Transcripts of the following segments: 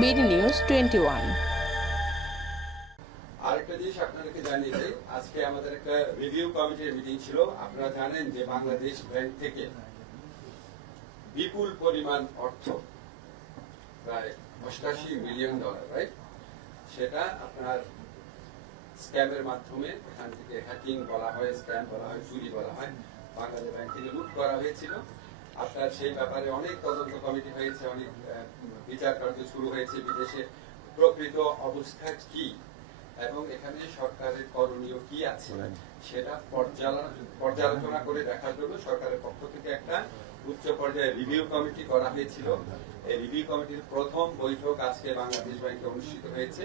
BD news twenty one. আরেকটা জিনিস আপনাদেরকে জানিয়ে দেই, আজকে আমাদের একটা রিভিউ কমিটির মিটিং ছিল। আপনারা জানেন যে বাংলাদেশ ব্যাংক থেকে বিপুল পরিমাণ অর্থ, প্রায় অষ্টাশি মিলিয়ন ডলার রাইট সেটা আপনার স্ক্যামের মাধ্যমে এখান থেকে হ্যাকিং বলা হয় স্ক্যাম বলা হয়, চুরি বলা হয়, বাংলাদেশ ব্যাংক থেকে লুট করা হয়েছিল। আপনার সেই ব্যাপারে অনেক তদন্ত কমিটি হয়েছে অনেক বিচার কার্য শুরু হয়েছে বিদেশে। প্রকৃত অবস্থা কি? এবং এখানে সরকারের করণীয় কি আছে? সেটা পর্যালোচনা করে দেখার জন্য সরকারের পক্ষ থেকে একটা উচ্চ পর্যায়ে রিভিউ কমিটি করা হয়েছিল। এই রিভিউ কমিটির প্রথম বৈঠক আজকে বাংলাদেশ ব্যাংকে অনুষ্ঠিত হয়েছে।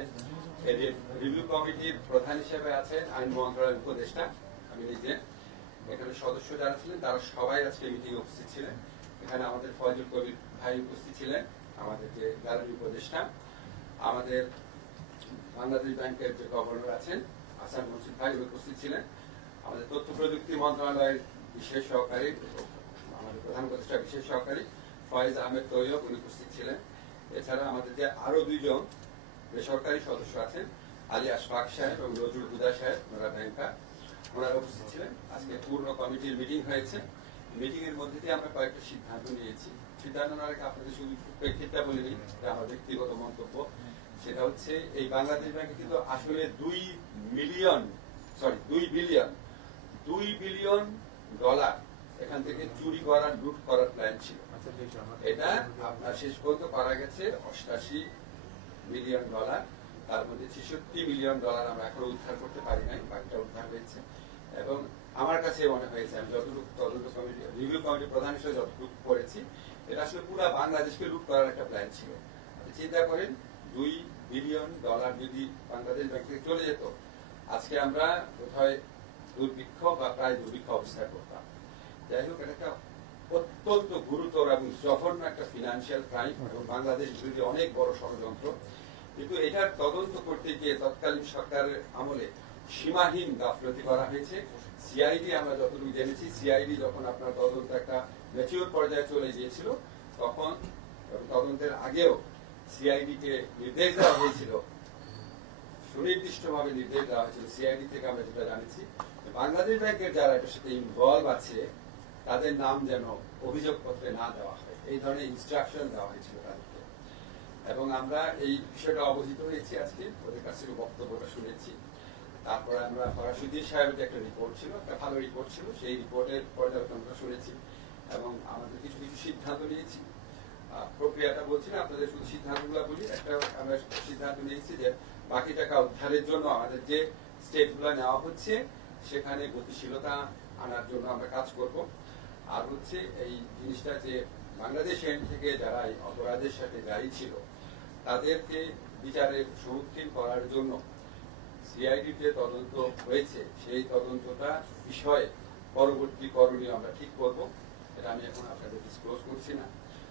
এই রিভিউ কমিটির প্রধান হিসেবে আছেন আইন মন্ত্রণালয়ের উপদেষ্টা। আমি নিজে এখানে সদস্য যারা ছিলেন, তারা সবাই আজকে মিটিং উপস্থিত ছিলেন। এখানে আমাদের ফয়জুল কবির ভাই উপস্থিত ছিলেন, আমাদের যে গ্যালারি উপদেষ্টা। আমাদের বাংলাদেশ ব্যাংকের যে গভর্নর আছেন আসান মসজিদ ভাই উপস্থিত ছিলেন। আমাদের তথ্য প্রযুক্তি মন্ত্রণালয়ের বিশেষ সহকারী, আমাদের প্রধান উপদেষ্টা বিশেষ সহকারী, ফয়েজ আহমেদ তৈয়ব, উনি উপস্থিত ছিলেন। এছাড়া আমাদের যে আরও দুইজন বেসরকারি সদস্য আছেন, আলী আশফাক সাহেব এবং নজরুল হুদা সাহেব, ওনারা ব্যাংকার ওনারা উপস্থিত ছিলেন। আজকে পূর্ণ কমিটির মিটিং হয়েছে। মিটিং এর মধ্যে দিয়ে আমরা কয়েকটা সিদ্ধান্ত নিয়েছি। সিদ্ধান্ত নেওয়ার আগে আপনাদের শুধু প্রেক্ষিতটা বলে এটা আমার ব্যক্তিগত মন্তব্য। সেটা হচ্ছে এই বাংলাদেশ ব্যাংকে কিন্তু আসলে দুই মিলিয়ন সরি দুই বিলিয়ন দুই বিলিয়ন ডলার এখান থেকে চুরি করার লুট করার প্ল্যান ছিল। এটা আপনার শেষ পর্যন্ত করা গেছে অষ্টাশি মিলিয়ন ডলার তার মধ্যে ছেষট্টি মিলিয়ন ডলার আমরা এখনও উদ্ধার করতে পারি নাই। হয়েছে। এবং আমার কাছে মনে হয়েছে, আমি যতটুকু তদন্ত কমিটি রিভিউ কমিটির প্রধান হিসেবে যতটুকু করেছি, এটা আসলে পুরো বাংলাদেশকে লুট করার একটা প্ল্যান ছিল। চিন্তা করেন, দুই বিলিয়ন ডলার যদি বাংলাদেশ ব্যাংক থেকে চলে যেত, আজকে আমরা বোধহয় দুর্ভিক্ষ বা প্রায় দুর্ভিক্ষ অবস্থায় করতাম যাই হোক, এটা একটা অত্যন্ত গুরুতর এবং জঘন্য একটা ফিনান্সিয়াল ক্রাইম এবং বাংলাদেশ বিরোধী অনেক বড় ষড়যন্ত্র। কিন্তু এটার তদন্ত করতে গিয়ে তৎকালীন সরকারের আমলে সীমাহীন গাফলতি করা হয়েছে। সিআইডি আমরা যতটুকু জেনেছি সিআইডি যখন আপনার তদন্ত একটা ম্যাচিওর পর্যায়ে চলে গিয়েছিল, তখন তদন্তের আগেও সিআইডি কে নির্দেশ দেওয়া হয়েছিল। সুনির্দিষ্টভাবে নির্দেশ দেওয়া হয়েছিল সিআইডি থেকে আমরা যেটা জানিছি বাংলাদেশ ব্যাংকের যারা এটার সাথে ইনভলভ আছে, তাদের নাম যেন অভিযোগ অভিযোগপত্রে না দেওয়া হয়। এই ধরনের ইনস্ট্রাকশন দেওয়া হয়েছিল তাদেরকে। এবং আমরা এই বিষয়টা অবহিত হয়েছি আজকে। ওদের কাছ থেকে বক্তব্যটা শুনেছি। তারপরে আমরা ফরাসুদ্দিন সাহেবের একটা রিপোর্ট ছিল, একটা ভালো রিপোর্ট ছিল। সেই রিপোর্টের পর্যালোচনা শুনেছি এবং আমাদের কিছু কিছু সিদ্ধান্ত নিয়েছি। প্রক্রিয়াটা বলছি না, আপনাদের শুধু সিদ্ধান্তগুলো বলি। একটা আমরা সিদ্ধান্ত নিয়েছি যে বাকি টাকা উদ্ধারের জন্য আমাদের যে স্টেপগুলো নেওয়া হচ্ছে, সেখানে গতিশীলতা আনার জন্য আমরা কাজ করব। আর হচ্ছে এই জিনিসটা যে বাংলাদেশ এন্ড থেকে যারা এই অপরাধের সাথে দায়ী ছিল, তাদেরকে বিচারের সম্মুখীন করার জন্য সিআইডি যে তদন্ত হয়েছে, সেই তদন্তটা বিষয়ে পরবর্তী করণীয় আমরা ঠিক করব এটা আমি এখন আপনাদের ডিসক্লোজ করছি না।